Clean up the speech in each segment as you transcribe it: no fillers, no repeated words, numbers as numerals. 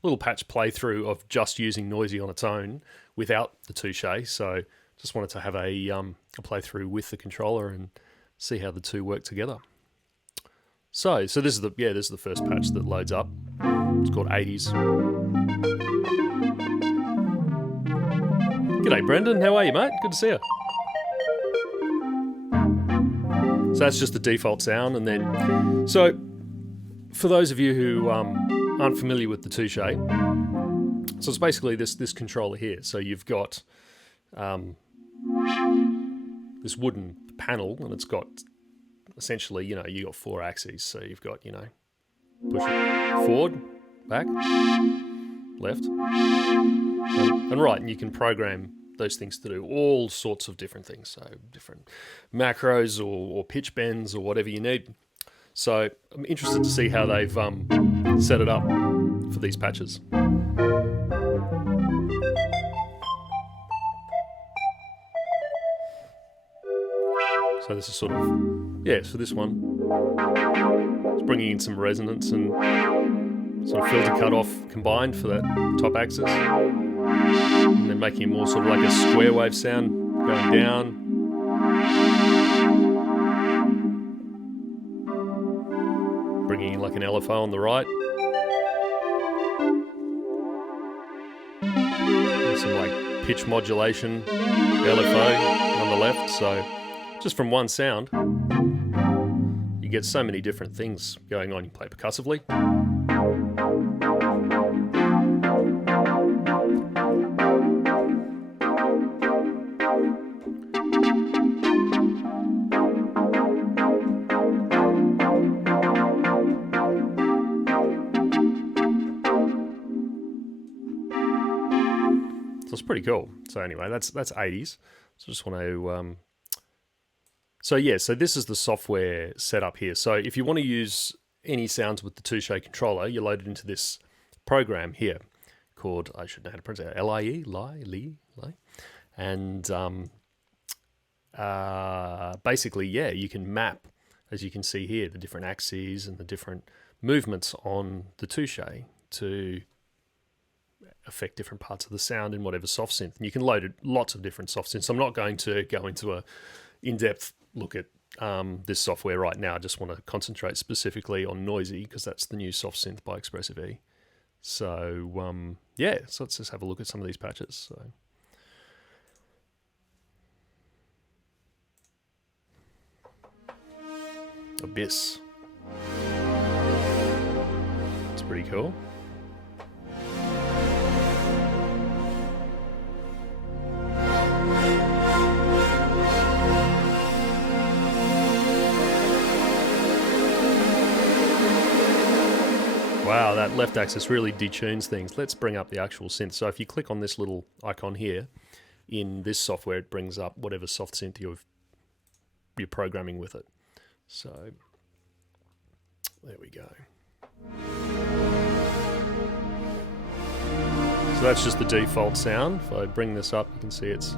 A little patch playthrough of just using Noisy on its own without the Touché. So just wanted to have a playthrough with the controller and see how the two work together. So this is the first patch that loads up. It's called 80s. G'day Brendan, how are you, mate? Good to see you. So that's just the default sound, and then for those of you who aren't familiar with the Touché, so it's basically this controller here. So you've got this wooden panel, and it's got essentially, you got 4 axes. So you've got, push it forward, back, left, and right, and you can program those things to do all sorts of different things. So different macros or pitch bends or whatever you need. So I'm interested to see how they've set it up for these patches. So this is sort of, so this one, it's bringing in some resonance and sort of filter cutoff combined for that top axis. And then making it more sort of like a square wave sound going down. Bringing in like an LFO on the right. And some like pitch modulation, LFO on the left. So just from one sound, you get so many different things going on. You play percussively. So it's pretty cool. So anyway, that's 80s. So just want to... So this is the software setup here. So if you want to use any sounds with the Touché controller, you load it into this program here called, I should know how to pronounce it, LIE. And basically, you can map, as you can see here, the different axes and the different movements on the Touché to affect different parts of the sound in whatever soft synth. And you can load lots of different soft synths. I'm not going to go into a in-depth look at this software right now. I just want to concentrate specifically on Noisy because that's the new soft synth by Expressive E. So so let's just have a look at some of these patches. So Abyss. It's pretty cool. Wow, that left axis really detunes things. Let's bring up the actual synth. So if you click on this little icon here, in this software, it brings up whatever soft synth you're programming with it. So there we go. So that's just the default sound. If I bring this up, you can see it's...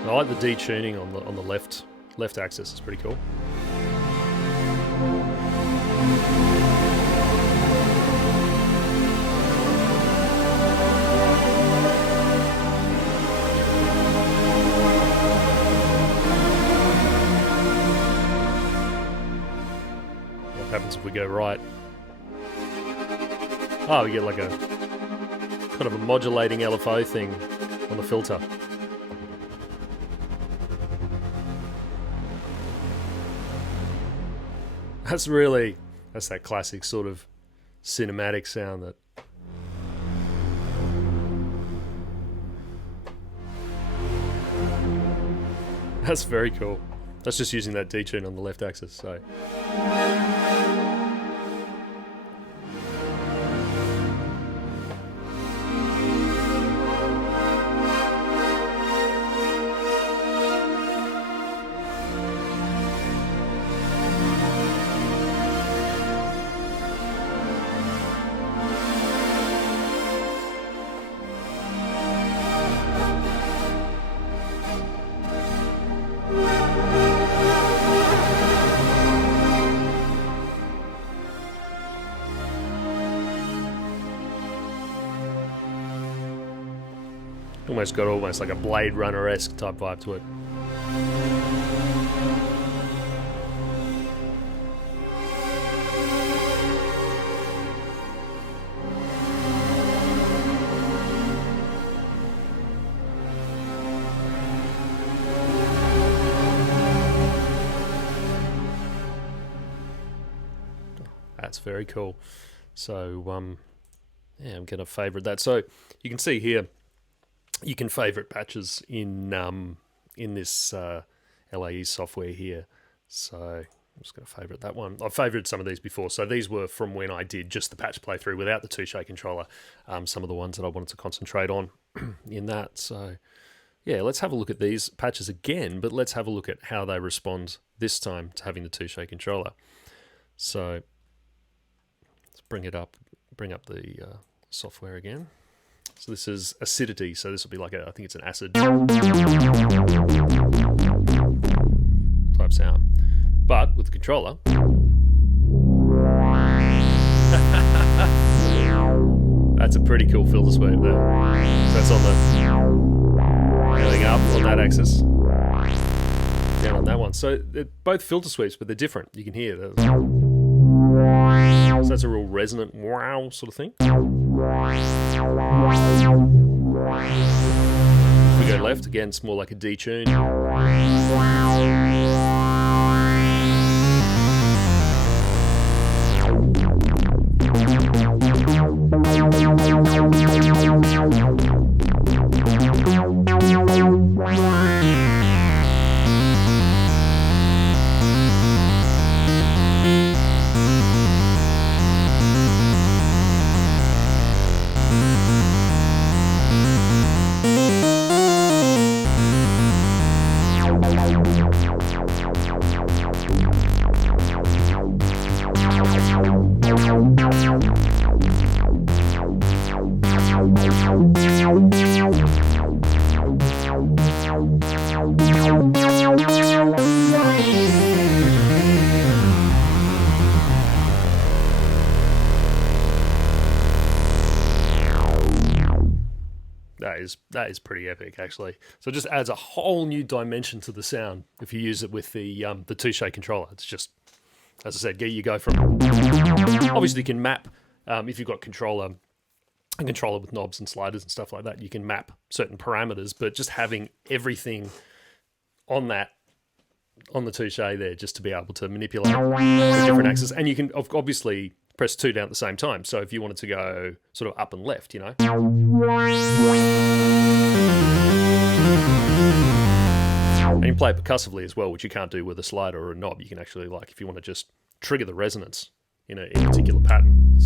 I like the detuning on the left axis. It's pretty cool. What happens if we go right? Oh, we get like a kind of a modulating LFO thing on the filter. That's that classic sort of cinematic sound that... That's very cool. That's just using that detune on the left axis, so... almost got like a Blade Runner-esque type vibe to it. That's very cool. So, yeah, I'm going to favorite that. So you can see here, you can favorite patches in this LAE software here. So I'm just going to favorite that one. I've favorited some of these before. So these were from when I did just the patch playthrough without the Touché controller. Some of the ones that I wanted to concentrate on in that. So yeah, let's have a look at these patches again, but let's have a look at how they respond this time to having the Touché controller. So let's bring up the software again. So this is acidity. So this will be like I think it's an acid type sound. But with the controller, that's a pretty cool filter sweep there. So that's on the going up on that axis, down on that one. So they're both filter sweeps, but they're different. You can hear that. So that's a real resonant wow sort of thing. If we go left, again, it's more like a detune. That is pretty epic, actually. So it just adds a whole new dimension to the sound if you use it with the Touché controller. It's just, as I said, you go from... Obviously, you can map, if you've got a controller with knobs and sliders and stuff like that, you can map certain parameters, but just having everything on the Touché there, just to be able to manipulate the different axes. And you can obviously press 2 down at the same time. So if you wanted to go sort of up and left, you know. And you can play it percussively as well, which you can't do with a slider or a knob. You can actually, like, if you want to just trigger the resonance in a particular pattern.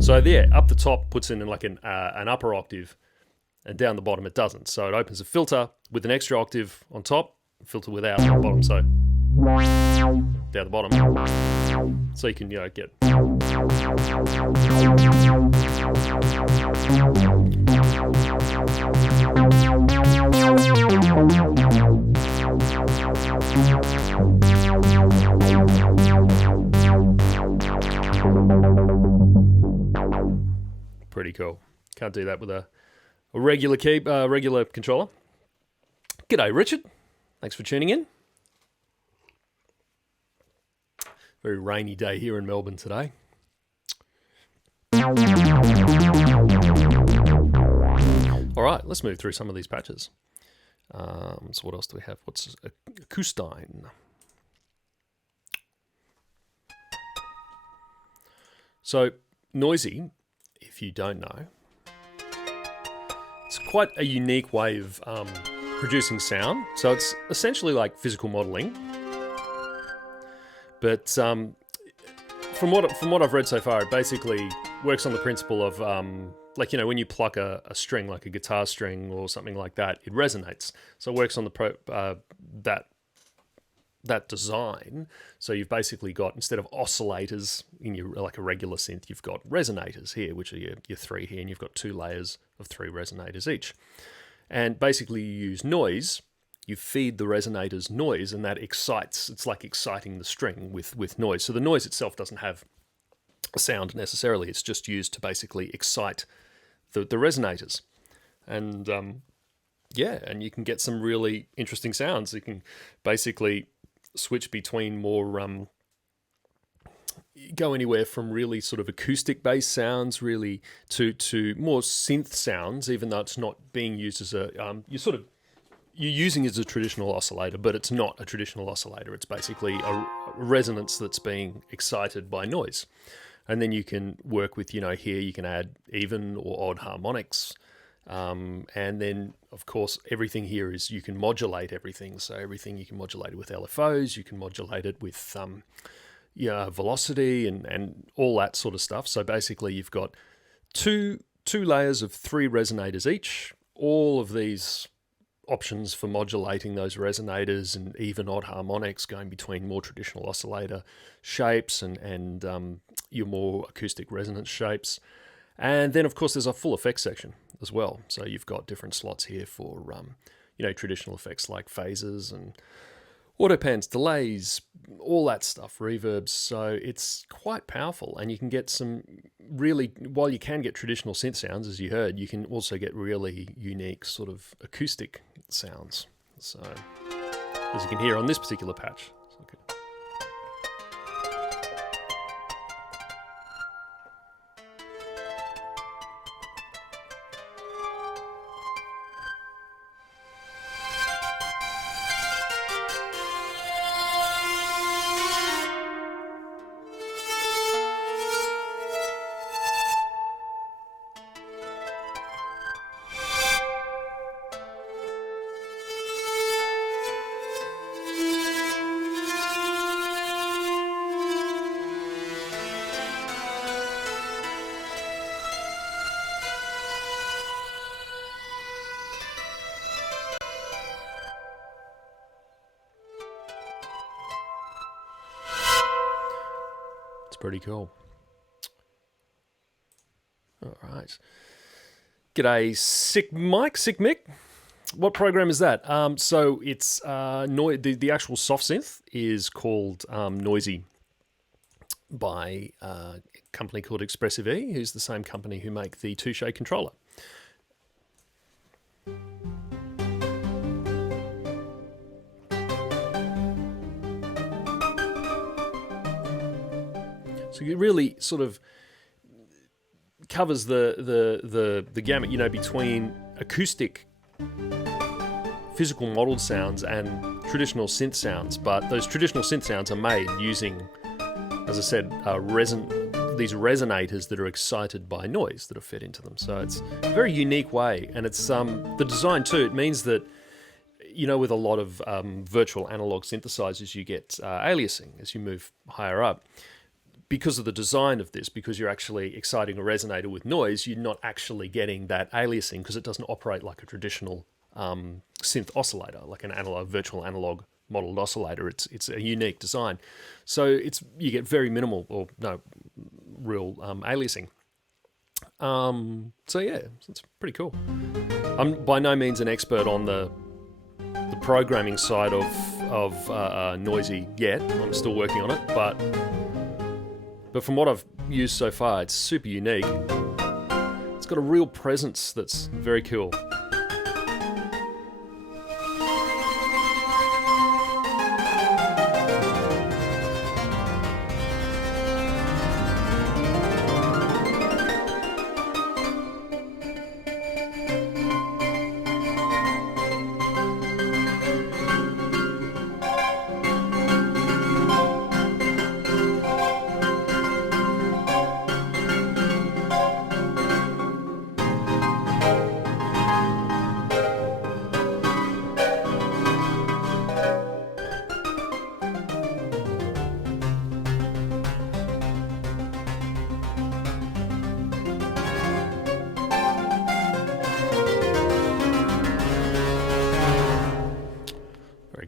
So yeah, up the top puts in like an upper octave, and down the bottom it doesn't. So it opens a filter with an extra octave on top, filter without on the bottom. So down the bottom, so you can get. Pretty cool. Can't do that with a regular regular controller. G'day, Richard. Thanks for tuning in. Very rainy day here in Melbourne today. All right, let's move through some of these patches. So what else do we have? What's acoustine? So noisy, if you don't know, it's quite a unique way of producing sound. So it's essentially like physical modeling. But from what I've read so far, it basically works on the principle of like, when you pluck a string, like a guitar string or something like that, it resonates. So it works on the that design. So you've basically got, instead of oscillators in your like a regular synth, you've got resonators here, which are your 3 here, and you've got 2 layers of 3 resonators each. And basically you use noise. You feed the resonators noise, and that excites. It's like exciting the string with noise. So the noise itself doesn't have sound necessarily. It's just used to basically excite the resonators. And and you can get some really interesting sounds. You can basically switch between more, go anywhere from really sort of acoustic based sounds really to more synth sounds, even though it's not being used as a, you're using it as a traditional oscillator, but it's not a traditional oscillator. It's basically a resonance that's being excited by noise. And then you can work with, here you can add even or odd harmonics. And then, of course, everything here is you can modulate everything. So everything you can modulate it with LFOs, you can modulate it with velocity and all that sort of stuff. So basically you've got two layers of 3 resonators each, all of these options for modulating those resonators and even odd harmonics going between more traditional oscillator shapes and your more acoustic resonance shapes. And then, of course, there's a full effects section as well. So you've got different slots here for, traditional effects like phases and autopans, delays, all that stuff, reverbs. So it's quite powerful, and you can get some really, while you can get traditional synth sounds, as you heard, you can also get really unique sort of acoustic sounds. So, as you can hear on this particular patch. Okay. Pretty cool. All right. G'day, Sick Mick. What program is that? So it's the actual soft synth is called Noisy by a company called Expressive E, who's the same company who make the Touché controller. So it really sort of covers the gamut, between acoustic, physical modeled sounds and traditional synth sounds. But those traditional synth sounds are made using, as I said, these resonators that are excited by noise that are fed into them. So it's a very unique way, and it's the design too. It means that, with a lot of virtual analog synthesizers, you get aliasing as you move higher up. Because of the design of this, because you're actually exciting a resonator with noise, you're not actually getting that aliasing because it doesn't operate like a traditional synth oscillator, like an virtual analog modeled oscillator. It's a unique design, so you get very minimal or no real aliasing. So yeah, it's pretty cool. I'm by no means an expert on the programming side of Noisy yet. I'm still working on it, but from what I've used so far, it's super unique. It's got a real presence that's very cool.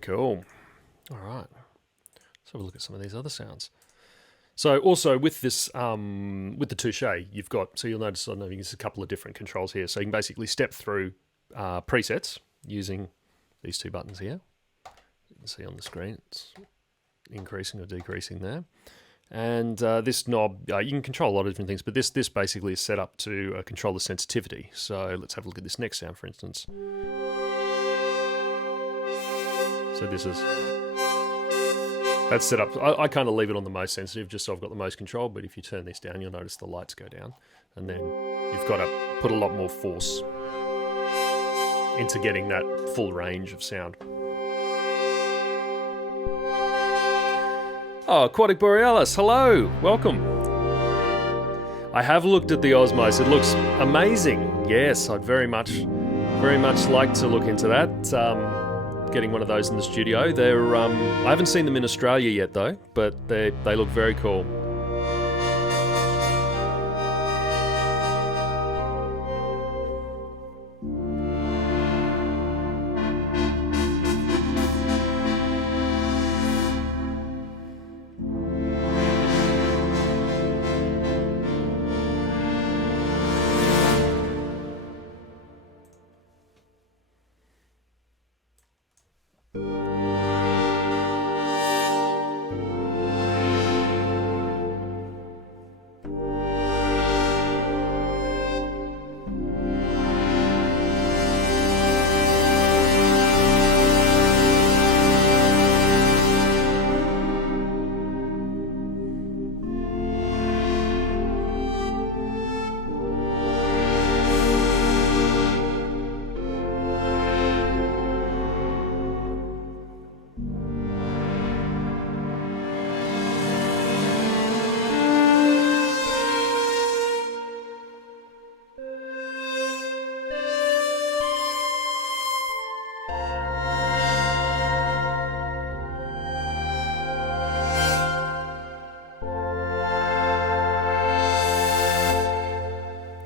Cool. All right. Let's have a look at some of these other sounds. So also with this, with the Touché, you've got, so you'll notice there's a couple of different controls here. So you can basically step through presets using these two buttons here. You can see on the screen, it's increasing or decreasing there. And this knob, you can control a lot of different things, but this basically is set up to control the sensitivity. So let's have a look at this next sound, for instance. So that's set up. I kind of leave it on the most sensitive just so I've got the most control, but if you turn this down, you'll notice the lights go down. And then you've got to put a lot more force into getting that full range of sound. Oh, Aquatic Borealis, hello, welcome. I have looked at the Osmos, it looks amazing. Yes, I'd very much like to look into that. Getting one of those in the studio. I haven't seen them in Australia yet though, but they look very cool.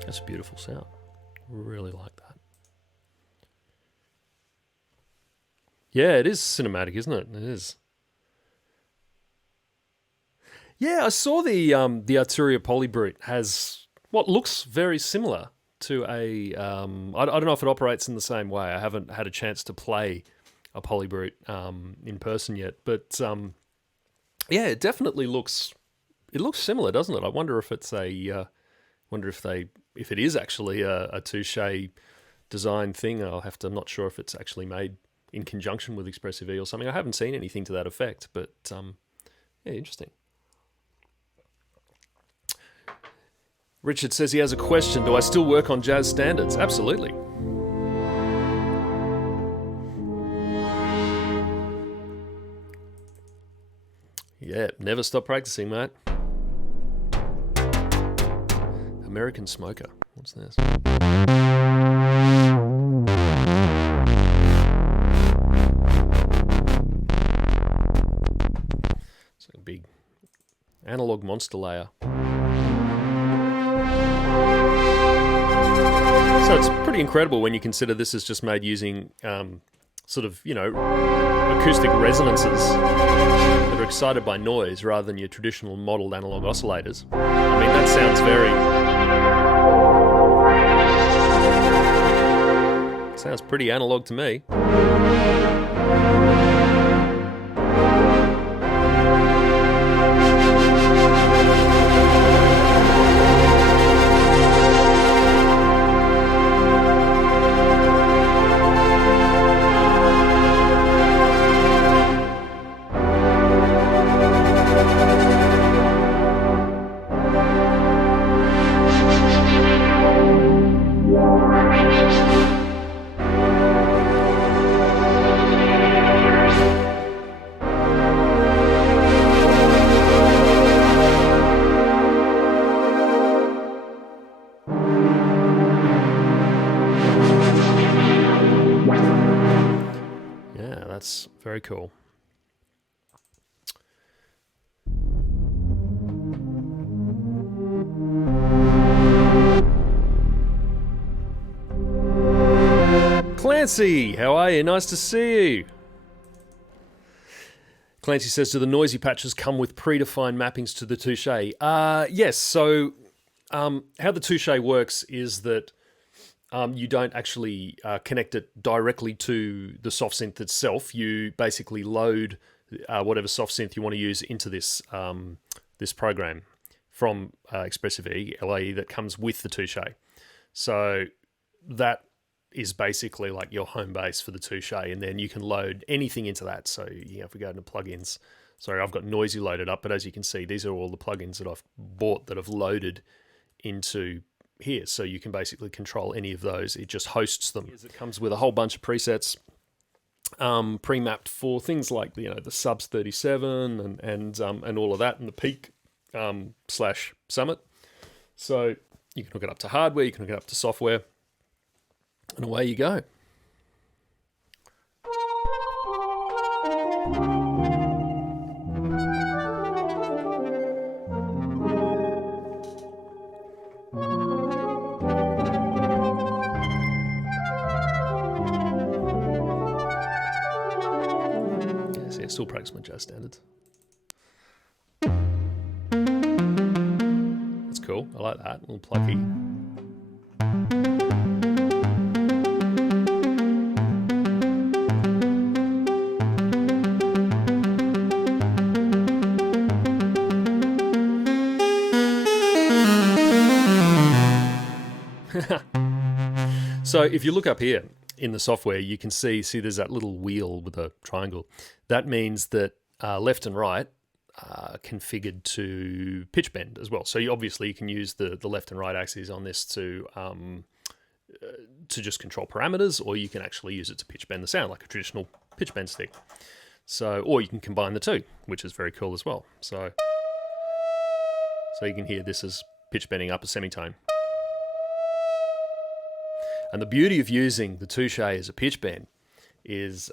That's a beautiful sound. Really like that. Yeah, it is cinematic, isn't it? It is. Yeah, I saw the Arturia Polybrute has what looks very similar to a. I don't know if it operates in the same way. I haven't had a chance to play a Polybrute in person yet, but yeah, it definitely looks. It looks similar, doesn't it? I wonder if it's a. If it is actually a Touché design thing. I'm not sure if it's actually made in conjunction with Expressive E or something. I haven't seen anything to that effect, but yeah, interesting. Richard says he has a question. Do I still work on jazz standards? Absolutely. Yeah, never stop practicing, mate. American Smoker. What's this? It's a big analog monster layer. So it's pretty incredible when you consider this is just made using sort of, acoustic resonances that are excited by noise rather than your traditional modeled analog oscillators. I mean, that sounds sounds pretty analog to me. That's very cool. Clancy, how are you? Nice to see you. Clancy says, do the noisy patches come with predefined mappings to the Touché? Yes, so how the Touché works is that you don't actually connect it directly to the soft synth itself. You basically load whatever soft synth you want to use into this this program from Expressive E, LAE, that comes with the Touché. So that is basically like your home base for the Touché, and then you can load anything into that. So if we go into plugins, sorry, I've got Noisy loaded up, but as you can see, these are all the plugins that I've bought that I've loaded into here. So you can basically control any of those. It just hosts them. It comes with a whole bunch of presets pre-mapped for things like the subs 37 and all of that, and the peak slash summit. So you can hook it up to hardware, you can hook it up to software, and away you go. Yes, yeah, still practice my jazz standards. That's cool. I like that. A little plucky. So if you look up here in the software, you can see there's that little wheel with a triangle. That means that left and right are configured to pitch bend as well. So obviously you can use the left and right axes on this to just control parameters, or you can actually use it to pitch bend the sound like a traditional pitch bend stick. So, or you can combine the two, which is very cool as well. So you can hear this is pitch bending up a semitone. And the beauty of using the Touché as a pitch bend is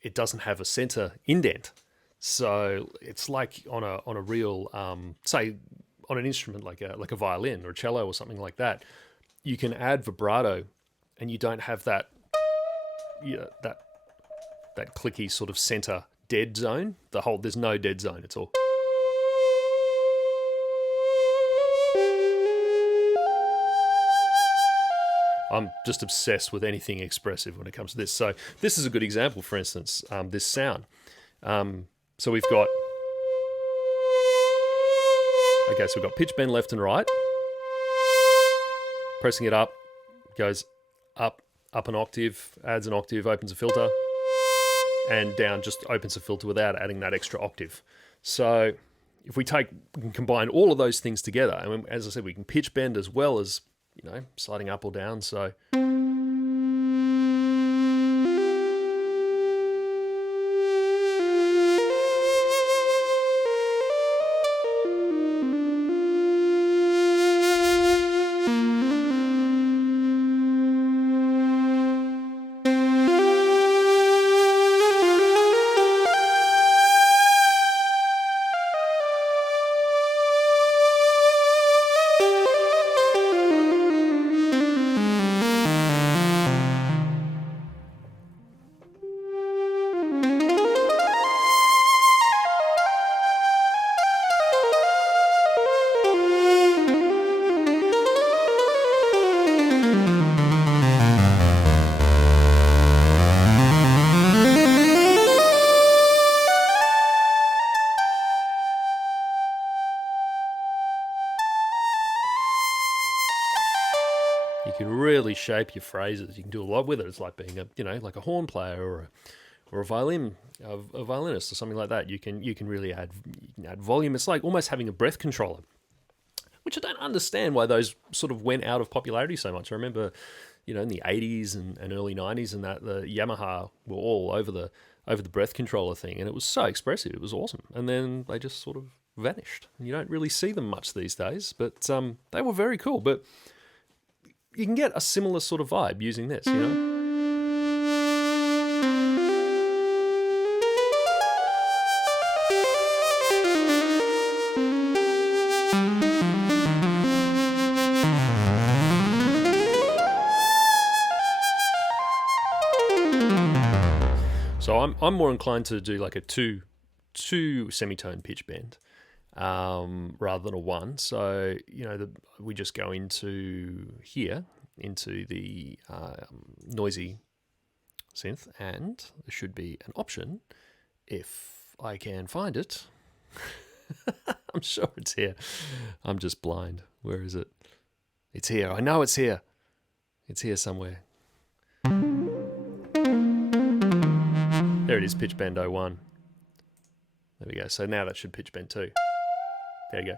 it doesn't have a center indent. So it's like on a real, say, on an instrument like a violin or a cello or something like that, you can add vibrato, and you don't have that clicky sort of center dead zone. There's no dead zone. It's all. I'm just obsessed with anything expressive when it comes to this. So this is a good example, for instance, this sound. So we've got, okay, so we've got pitch bend left and right. Pressing it up, goes up an octave, adds an octave, opens a filter, and down just opens a filter without adding that extra octave. So if we can combine all of those things together, and as I said, we can pitch bend as well as sliding up or down. So you can really shape your phrases. You can do a lot with it. It's like being like a horn player or a violinist or something like that. You can really add volume. It's like almost having a breath controller, which I don't understand why those sort of went out of popularity so much. I remember, in the 80s and early 90s and that the Yamaha were all over the breath controller thing, and it was so expressive. It was awesome. And then they just sort of vanished. And you don't really see them much these days, but they were very cool. But you can get a similar sort of vibe using this, So I'm more inclined to do like a two semitone pitch bend rather than a one. So we just go into here into the noisy synth, and there should be an option if I can find it. I'm sure it's here. I'm just blind. Where is it? It's here. I know it's here. It's here somewhere. There it is, pitch bend 01. There we go. So now that should pitch bend 2. There you go.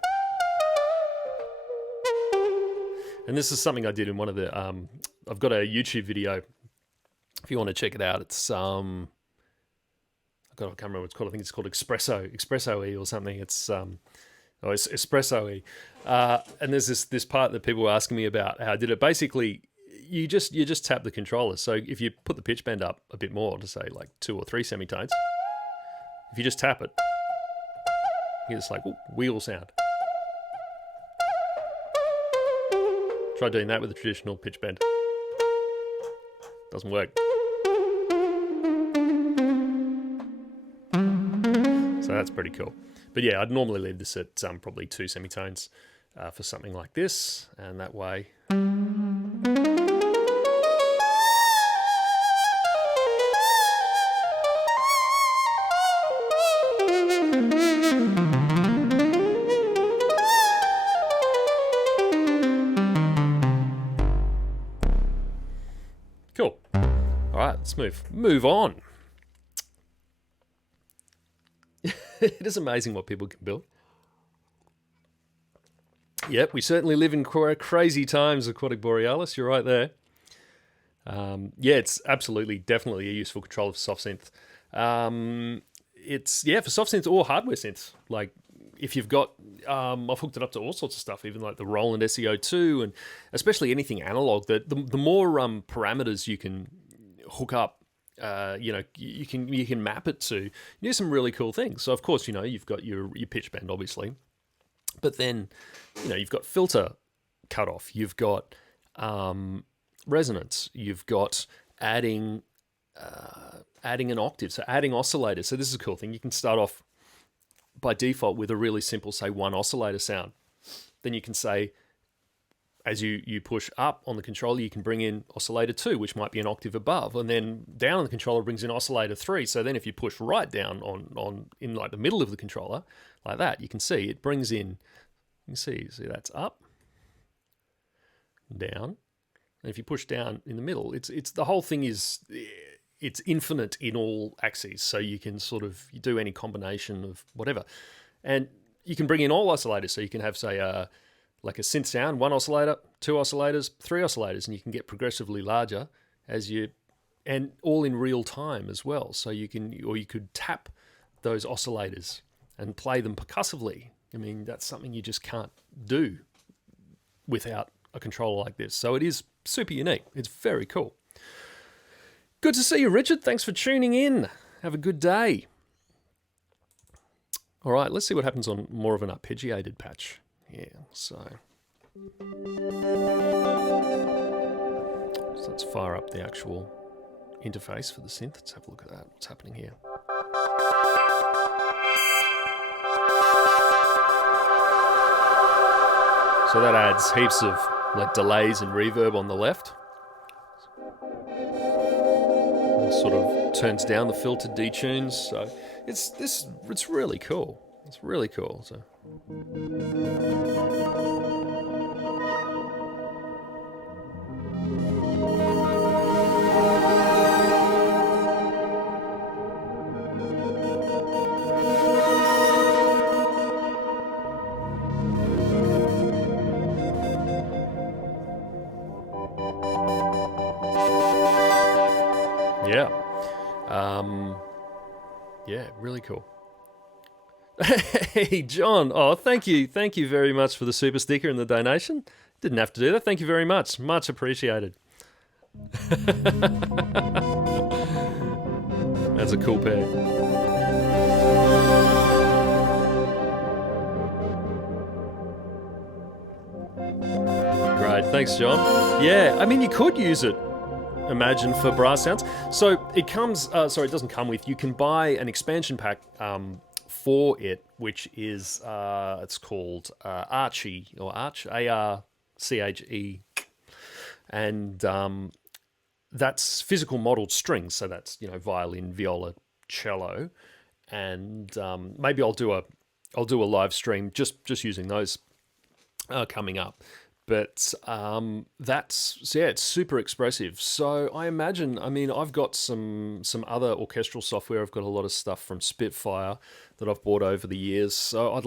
And this is something I did in one of the... I've got a YouTube video. If you want to check it out, it's... I can't remember what it's called. I think it's called Expresso E or something. It's Espresso E. And there's this part that people were asking me about how I did it. Basically, you just tap the controller. So if you put the pitch bend up a bit more to say like 2 or 3 semitones, if you just tap it, you get this like wheel sound. Try doing that with a traditional pitch bend. Doesn't work. So that's pretty cool. But yeah, I'd normally leave this at probably 2 semitones for something like this, and that way. Cool. All right, let's move on. It is amazing what people can build. Yep, we certainly live in crazy times, Aquatic Borealis. You're right there. Yeah, it's absolutely, definitely a useful controller for soft synth. It's, yeah, for soft synth or hardware synths. Like, if you've got, I've hooked it up to all sorts of stuff, even like the Roland SEO2, and especially anything analog. The more parameters you can hook up, you can map it to, you do some really cool things. So of course, you've got your pitch bend, obviously, but then you've got filter cutoff, you've got resonance, you've got adding an octave, so adding oscillators. So this is a cool thing. You can start off by default with a really simple, say, 1 oscillator sound. Then you can say, as you push up on the controller, you can bring in oscillator 2, which might be an octave above, and then down on the controller brings in oscillator 3. So then if you push right down on in like the middle of the controller, like that, you can see it brings in, you can see that's up, down, and if you push down in the middle, it's the whole thing is, it's infinite in all axes, so you can sort of do any combination of whatever. And you can bring in all oscillators, so you can have, say, like a synth sound, 1 oscillator, 2 oscillators, 3 oscillators, and you can get progressively larger and all in real time as well. So you could tap those oscillators and play them percussively. I mean, that's something you just can't do without a controller like this. So it is super unique. It's very cool. Good to see you, Richard. Thanks for tuning in. Have a good day. All right, let's see what happens on more of an arpeggiated patch. Yeah, so let's fire up the actual interface for the synth. Let's have a look at that. What's happening here? So that adds heaps of like delays and reverb on the left. Sort of turns down the filter detunes, so it's really cool. It's really cool. So yeah, really cool. Hey, John. Oh, thank you very much for the super sticker and the donation. Didn't have to do that. Thank you very much. Much appreciated. That's a cool pair. Great. Thanks, John. Yeah, I mean, you could use it, imagine, for brass sounds. So it comes, it doesn't come with, you can buy an expansion pack for it, which is, it's called Archie, or Arch, A-R-C-H-E. And that's physical modeled strings. So that's, violin, viola, cello. And maybe I'll do I'll do a live stream just using those coming up. But it's super expressive. So I imagine, I mean, I've got some other orchestral software. I've got a lot of stuff from Spitfire that I've bought over the years. So I'd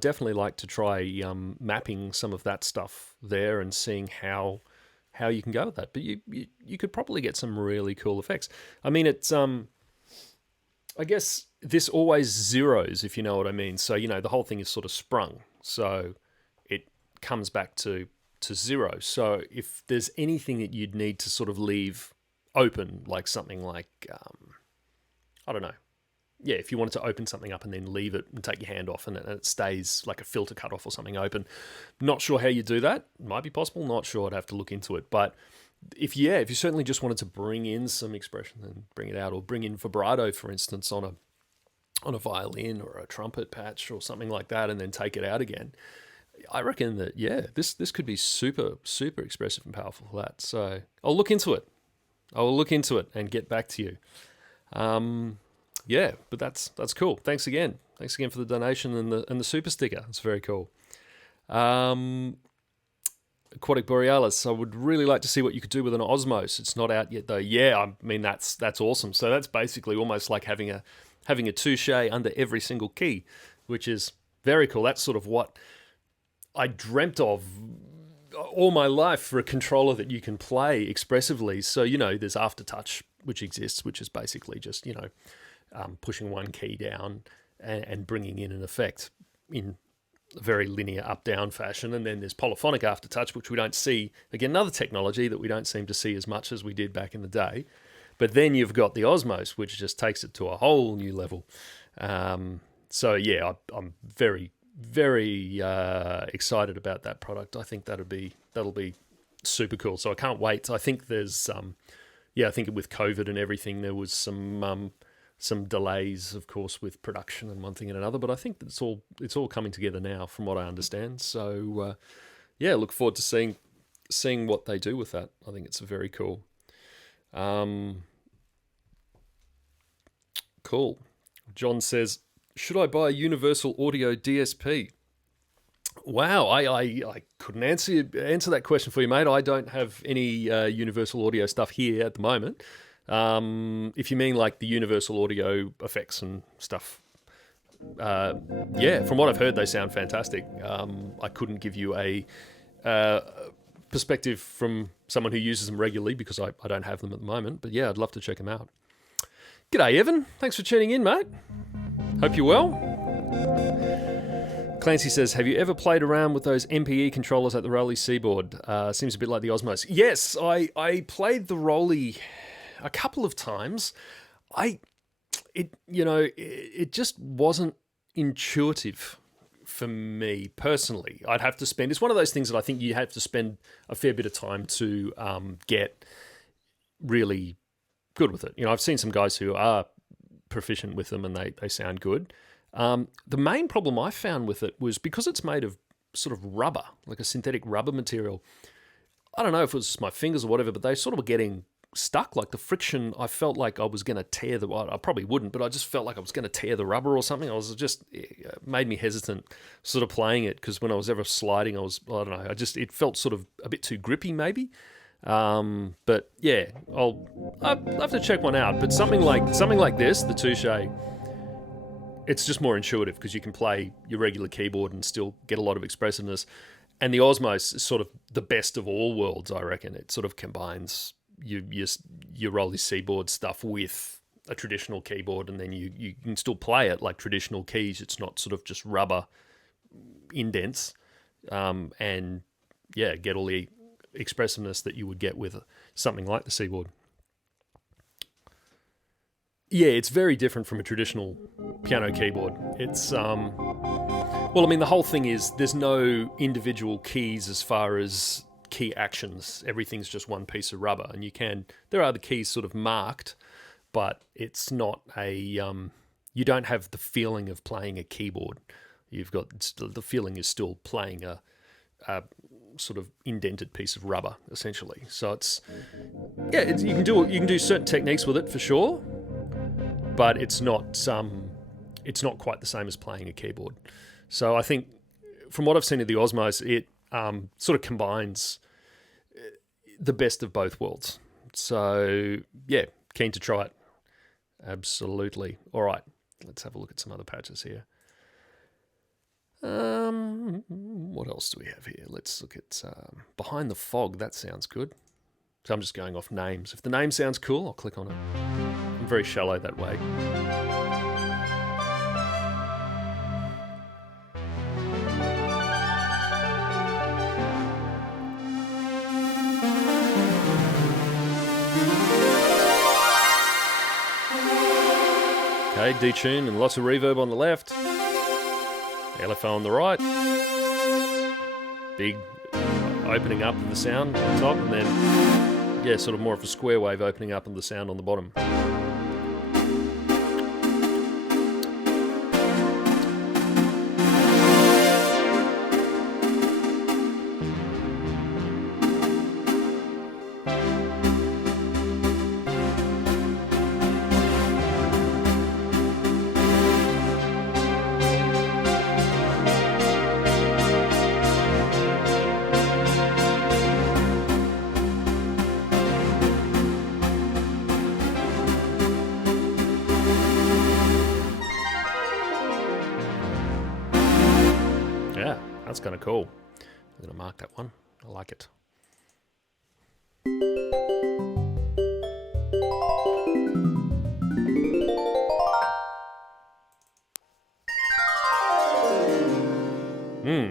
definitely like to try mapping some of that stuff there and seeing how you can go with that. But you could probably get some really cool effects. I mean, it's I guess this always zeros, if you know what I mean. So the whole thing is sort of sprung. So comes back to zero. So if there's anything that you'd need to sort of leave open, like something like, I don't know. Yeah, if you wanted to open something up and then leave it and take your hand off and it stays like a filter cut off or something open. Not sure how you do that. Might be possible. Not sure. I'd have to look into it. But if you certainly just wanted to bring in some expression and bring it out, or bring in vibrato, for instance, on a violin or a trumpet patch or something like that, and then take it out again, I reckon that, this could be super, super expressive and powerful for that. So I'll look into it. I will look into it and get back to you. But that's cool. Thanks again. Thanks again for the donation and the super sticker. It's very cool. Aquatic Borealis, I would really like to see what you could do with an Osmos. It's not out yet though. Yeah, I mean that's awesome. So that's basically almost like having a Touché under every single key, which is very cool. That's sort of what I dreamt of all my life, for a controller that you can play expressively. So, there's Aftertouch, which exists, which is basically just, pushing one key down and bringing in an effect in a very linear up-down fashion. And then there's polyphonic Aftertouch, which we don't see. Again, another technology that we don't seem to see as much as we did back in the day. But then you've got the Osmos, which just takes it to a whole new level. I'm very, very excited about that product. I think that'll be super cool. So I can't wait. I think there's I think with COVID and everything, there was some delays, of course, with production and one thing and another. But I think that it's all coming together now, from what I understand. So look forward to seeing what they do with that. I think it's very cool. Cool. John says, should I buy a Universal Audio DSP? Wow, I couldn't answer that question for you, mate. I don't have any Universal Audio stuff here at the moment. If you mean like the Universal Audio effects and stuff, from what I've heard, they sound fantastic. I couldn't give you a perspective from someone who uses them regularly because I don't have them at the moment. But I'd love to check them out. G'day, Evan. Thanks for tuning in, mate. Hope you're well. Clancy says, have you ever played around with those MPE controllers at the Rolly Seaboard? Seems a bit like the Osmos. Yes, I played the Rolly a couple of times. It just wasn't intuitive for me personally. I'd have to spend, it's one of those things that I think you have to spend a fair bit of time to get really good with it. I've seen some guys who are proficient with them and they sound good. The main problem I found with it was because it's made of sort of rubber, like a synthetic rubber material. I don't know if it was just my fingers or whatever, but they sort of were getting stuck. Like the friction, I felt like I was going to tear I probably wouldn't, but I just felt like I was going to tear the rubber or something. It made me hesitant sort of playing it, because when I was ever sliding, I don't know, it felt sort of a bit too grippy maybe. But yeah, I'll have to check one out. But something like this, the Touché, it's just more intuitive because you can play your regular keyboard and still get a lot of expressiveness. And the Osmos is sort of the best of all worlds, I reckon. It sort of combines your Rolly Seaboard stuff with a traditional keyboard, and then you can still play it like traditional keys. It's not sort of just rubber indents, and get all the expressiveness that you would get with something like the Seaboard. Yeah, it's very different from a traditional piano keyboard. It's the whole thing is there's no individual keys as far as key actions. Everything's just one piece of rubber, and there are the keys sort of marked, but it's not you don't have the feeling of playing a keyboard. You've got the feeling is still playing a sort of indented piece of rubber, essentially. So you can do certain techniques with it for sure, but it's not it's not quite the same as playing a keyboard. So I think from what I've seen of the Osmos, it sort of combines the best of both worlds. So yeah, keen to try it. Absolutely. All right, let's have a look at some other patches here. What else do we have here? Let's look at Behind the Fog. That sounds good. So I'm just going off names. If the name sounds cool, I'll click on it. I'm very shallow that way. Okay, detune and lots of reverb on the left. LFO on the right. Big opening up of the sound on top, and then, yeah, sort of more of a square wave opening up of the sound on the bottom. Yeah, that's kind of cool. I'm going to mark that one. I like it.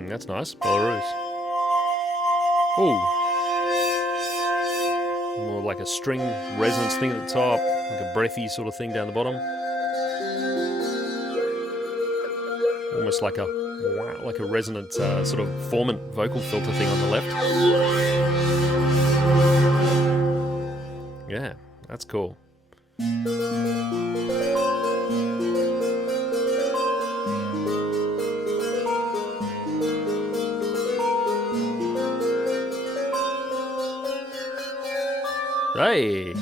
That's nice. Belarus. Ooh. More like a string resonance thing at the top, like a breathy sort of thing down the bottom. Almost like a resonant sort of formant vocal filter thing on the left. Yeah, that's cool. Hey!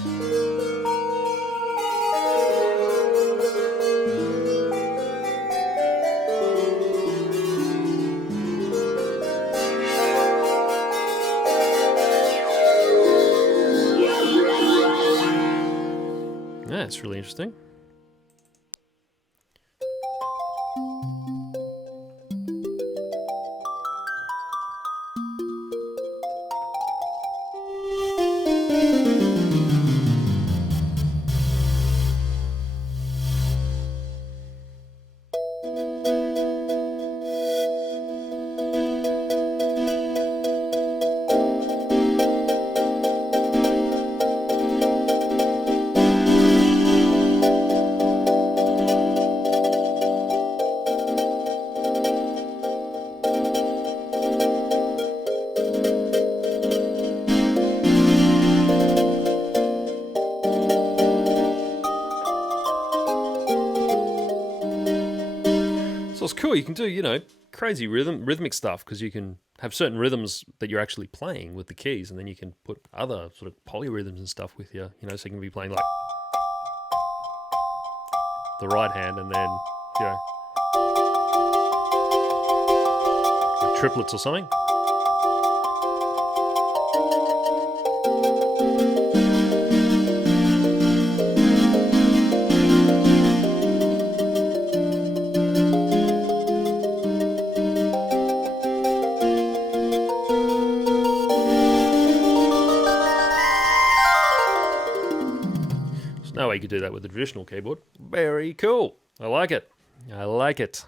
Yeah, it's really interesting. So it's cool. You can do, you know, crazy rhythmic stuff because you can have certain rhythms that you're actually playing with the keys, and then you can put other sort of polyrhythms and stuff with you, you know, so you can be playing like the right hand and then, you know, like triplets or something. No way you could do that with a traditional keyboard. Very cool. I like it. I like it.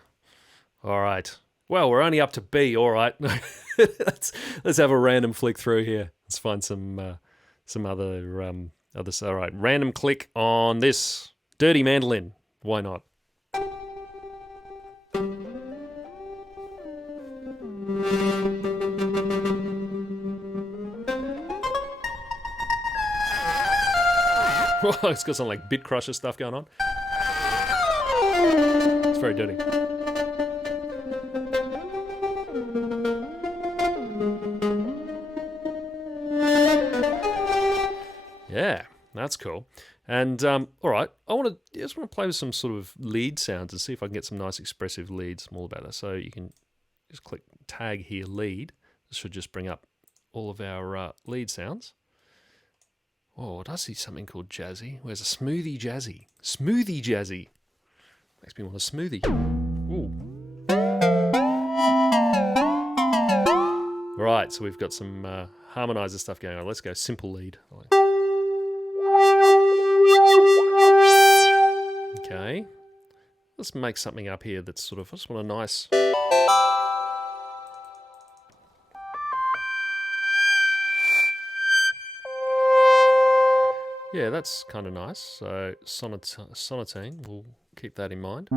All right. Well, we're only up to B. All right. let's have a random flick through here. Let's find some other others. All right. Random click on this dirty mandolin. Why not? It's got some like bit crusher stuff going on. It's very dirty. Yeah, that's cool. And all right, I just want to play with some sort of lead sounds and see if I can get some nice expressive leads. I'm all about that. So you can just click tag here, lead. This should just bring up all of our lead sounds. Oh, I see something called jazzy. Where's a smoothie jazzy? Smoothie jazzy. Makes me want a smoothie. Ooh. Right, so we've got some harmonizer stuff going on. Let's go simple lead. Okay. Let's make something up here that's sort of, I just want a nice... Yeah, that's kind of nice. So sonatine, we'll keep that in mind.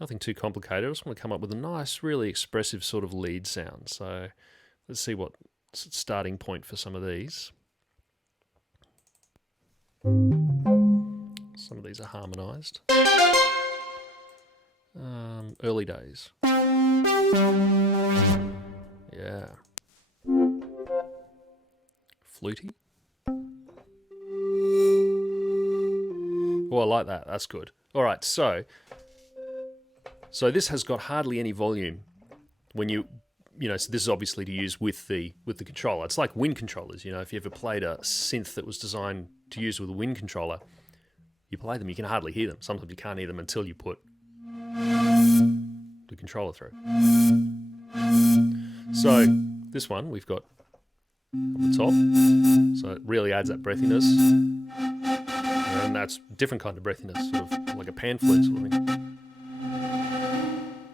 Nothing too complicated. I just want to come up with a nice, really expressive sort of lead sound. So let's see what starting point for some of these. Some of these are harmonized. Early days. Yeah. Fluty. Oh, I like that. That's good. All right, so this has got hardly any volume when so this is obviously to use with the controller. It's like wind controllers, if you ever played a synth that was designed to use with a wind controller, you play them, you can hardly hear them. Sometimes you can't hear them until you put the controller through. So this one we've got on the top, so it really adds that breathiness. And that's a different kind of breathiness, sort of like a pan flute sort of thing.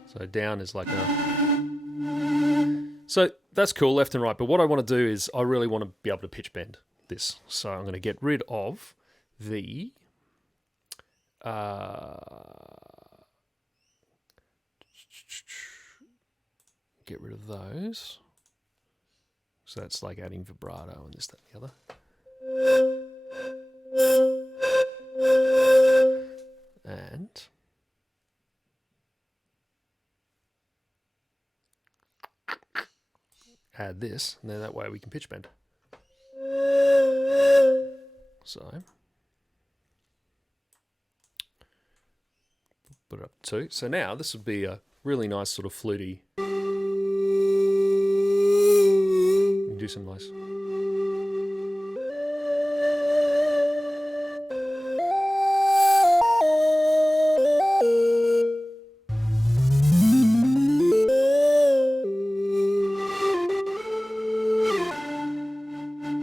So down is like a... So that's cool, left and right. But what I want to do is I really want to be able to pitch bend this. So I'm going to get rid of the... get rid of those. So that's like adding vibrato and this, that, and the other. And add this, and then that way we can pitch bend. So put it up to 2. So now this would be a really nice sort of fluty. You can do some nice.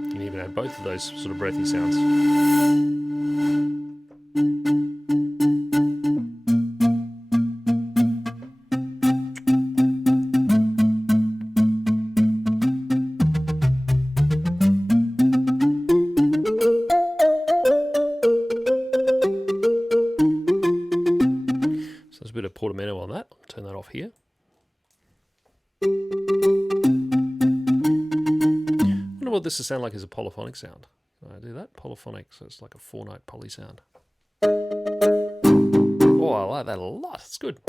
You can even add both of those sort of breathy sounds. A bit of portamento on that. I'll turn that off here. I wonder what this would sound like as a polyphonic sound. Can I do that? Polyphonic, so it's like a 4-note poly sound. Oh, I like that a lot. It's good.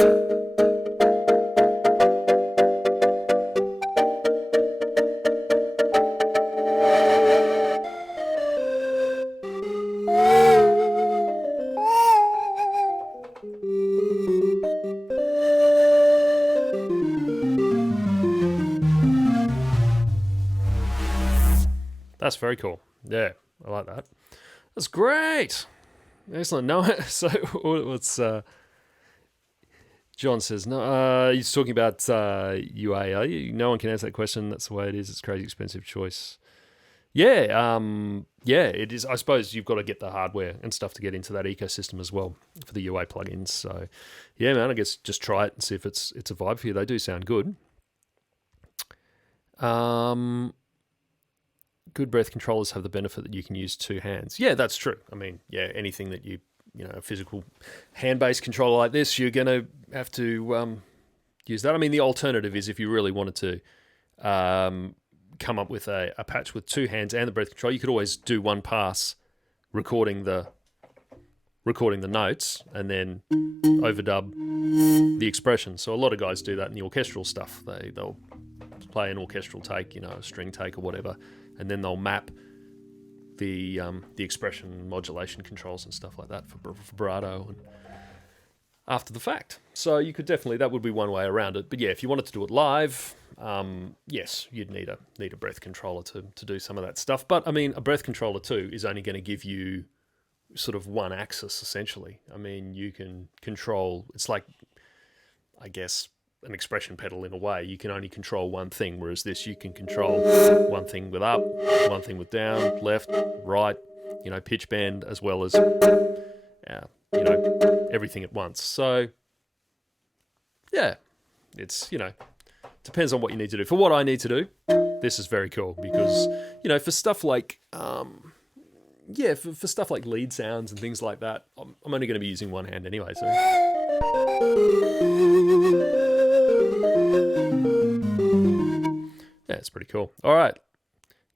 That's very cool. Yeah, I like that. That's great. Excellent. No, so what's John says? No, he's talking about UA. No one can answer that question. That's the way it is. It's a crazy expensive choice. Yeah, yeah, it is. I suppose you've got to get the hardware and stuff to get into that ecosystem as well for the UA plugins. So, yeah, man, I guess just try it and see if it's a vibe for you. They do sound good. Good breath controllers have the benefit that you can use 2 hands. Yeah, that's true. I mean, yeah, anything that a physical hand-based controller like this, you're going to have to use that. I mean, the alternative is if you really wanted to come up with a patch with 2 hands and the breath control, you could always do one pass recording the notes and then overdub the expression. So a lot of guys do that in the orchestral stuff. They'll play an orchestral take, a string take or whatever, and then they'll map the expression modulation controls and stuff like that for vibrato and after the fact. So you could definitely, that would be one way around it. But yeah, if you wanted to do it live, yes, you'd need a breath controller to do some of that stuff. But I mean, a breath controller too is only going to give you sort of one axis essentially. I mean, you can control, it's like, I guess, an expression pedal in a way. You can only control one thing, whereas this you can control one thing with up, one thing with down, left, right, pitch bend, as well as everything at once. So yeah, it's depends on what you need to do. For what I need to do, this is very cool because for stuff like for stuff like lead sounds and things like that, I'm only going to be using one hand anyway. So yeah, it's pretty cool. All right,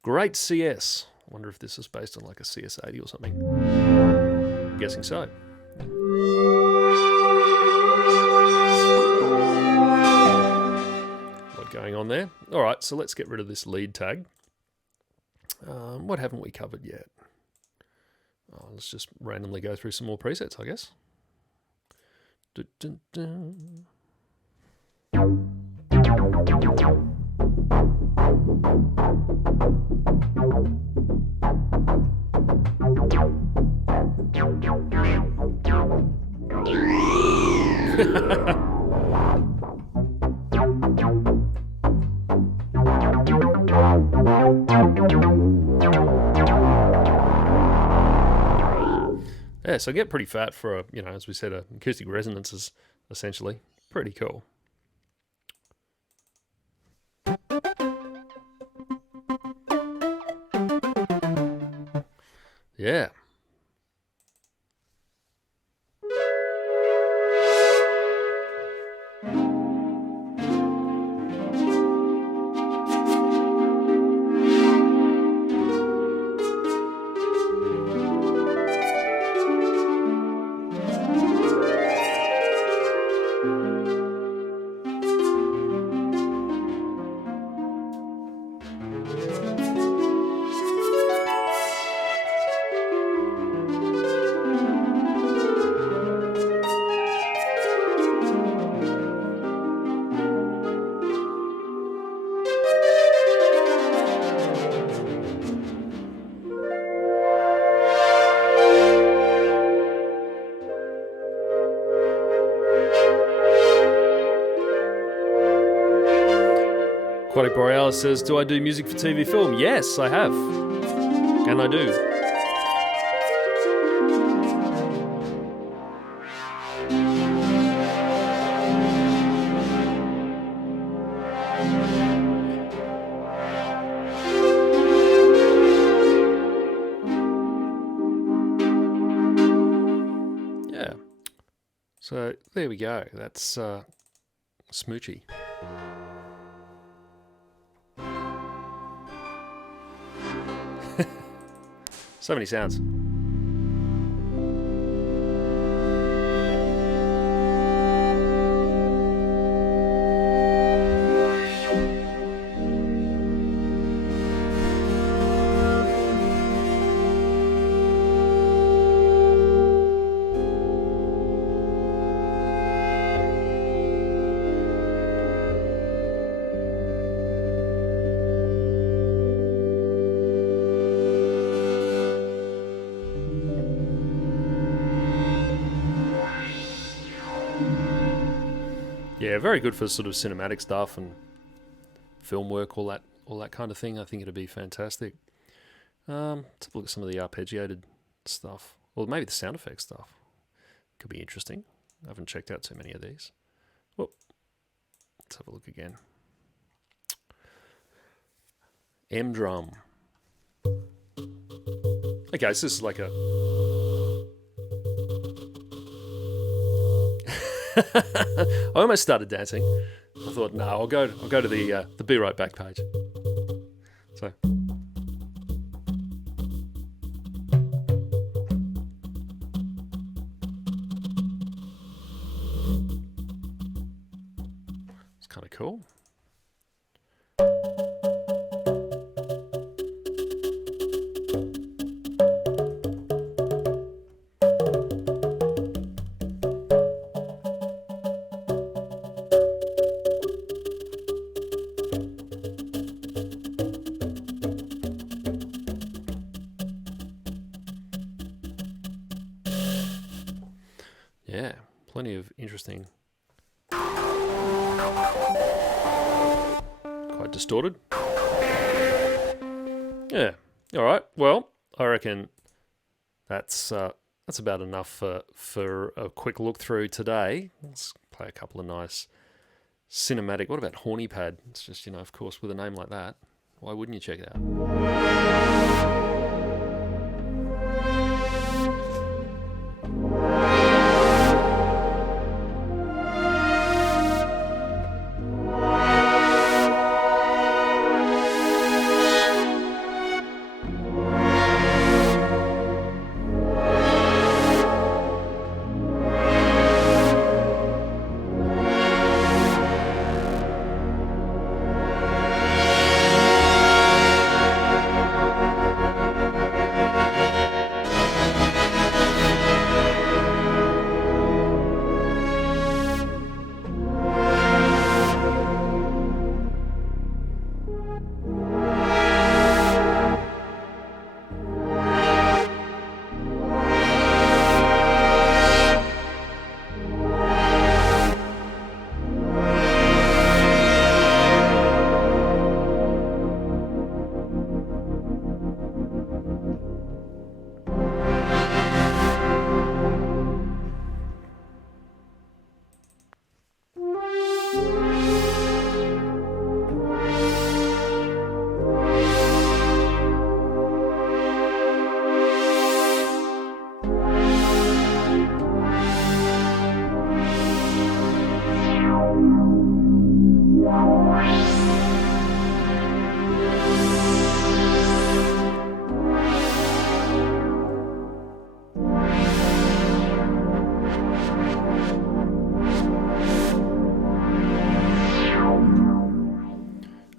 great CS. I wonder if this is based on like a CS80 or something. I'm guessing so. What going on there? All right, so let's get rid of this lead tag. What haven't we covered yet? Let's just randomly go through some more presets, I guess. Yeah, so get pretty fat for as we said, acoustic resonances, essentially. Pretty cool. Yeah. Aquatic Borealis says, do I do music for TV film? Yes, I have. And I do. Yeah. So there we go. That's Smoochy. So many sounds. Yeah, very good for sort of cinematic stuff and film work, all that kind of thing. I think it'd be fantastic. Let's have a look at some of the arpeggiated stuff, or maybe the sound effects stuff. Could be interesting. I haven't checked out too many of these. Whoop. Let's have a look again. M drum. Okay, so this is like a. I almost started dancing. I thought, no, I'll go to the Be Right Back page. So. It's kind of cool. Yeah, plenty of interesting. Quite distorted. Yeah. All right. Well, I reckon that's about enough for a quick look through today. Let's play a couple of nice cinematic. What about Horny Pad? It's just, of course, with a name like that, why wouldn't you check it out?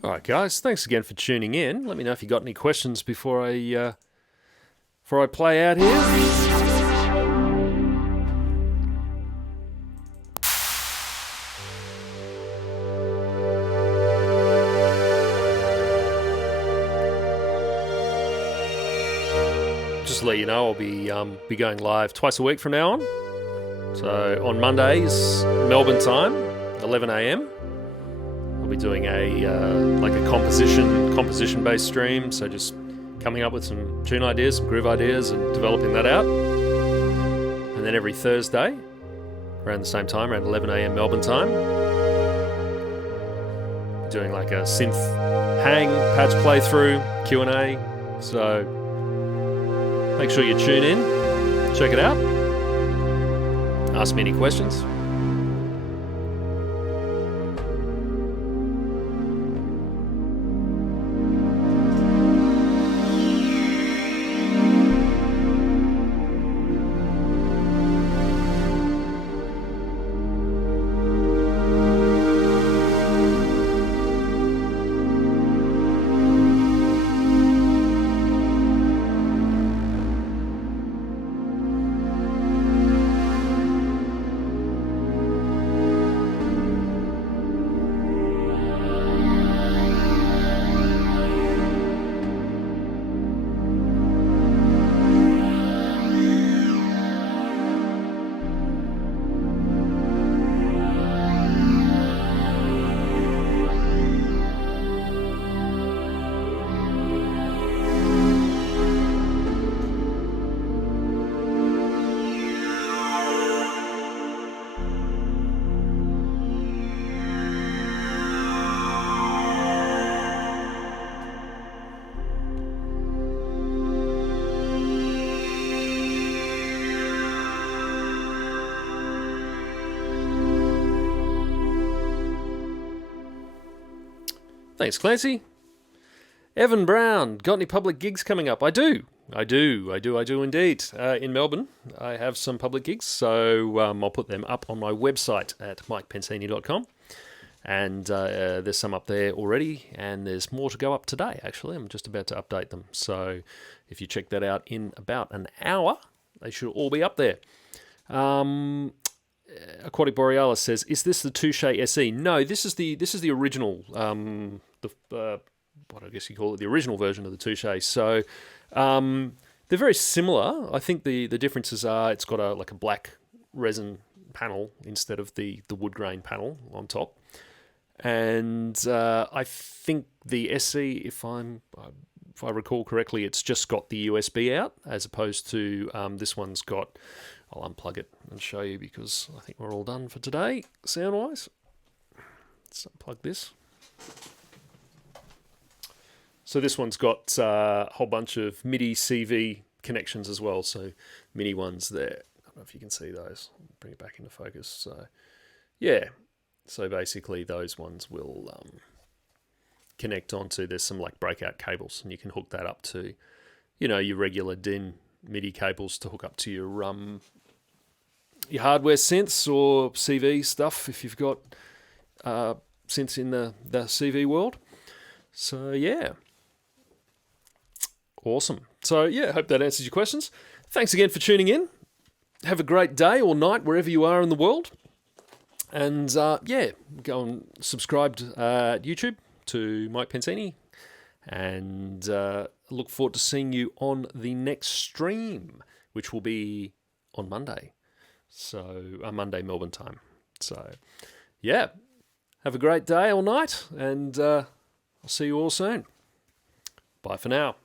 Alright guys, thanks again for tuning in. Let me know if you got any questions before I play out here. Just to let you know, I'll be going live twice a week from now on. So on Mondays, Melbourne time, 11 a.m. I'll be doing a composition based stream, so just coming up with some tune ideas, some groove ideas, and developing that out. And then every Thursday, around the same time, around 11 a.m. Melbourne time, doing like a synth hang, patch playthrough, Q&A. So make sure you tune in, check it out, ask me any questions. Thanks, Clancy. Evan Brown, got any public gigs coming up? I do indeed. In Melbourne, I have some public gigs, so I'll put them up on my website at mikepensini.com. And there's some up there already, and there's more to go up today, actually. I'm just about to update them. So if you check that out in about an hour, they should all be up there. Aquatic Borealis says, "Is this the Touché SE?" No, this is the original. What I guess you call it, the original version of the Touché. So they're very similar. I think the differences are it's got a black resin panel instead of the wood grain panel on top. And I think the SE, if I recall correctly, it's just got the USB out, as opposed to this one's got... I'll unplug it and show you, because I think we're all done for today, sound-wise. Let's unplug this. So this one's got a whole bunch of MIDI CV connections as well, so MIDI ones there. I don't know if you can see those. I'll bring it back into focus. So yeah, so basically those ones will connect onto, there's some like breakout cables, and you can hook that up to, you know, your regular DIN MIDI cables to hook up to your hardware synths or CV stuff if you've got synths in the CV world. So yeah, awesome. So yeah, hope that answers your questions. Thanks again for tuning in. Have a great day or night wherever you are in the world. And yeah, go and subscribe to YouTube to Mike Pensini. And look forward to seeing you on the next stream, which will be on Monday. So Monday Melbourne time. So yeah, have a great day or night, and I'll see you all soon. Bye for now.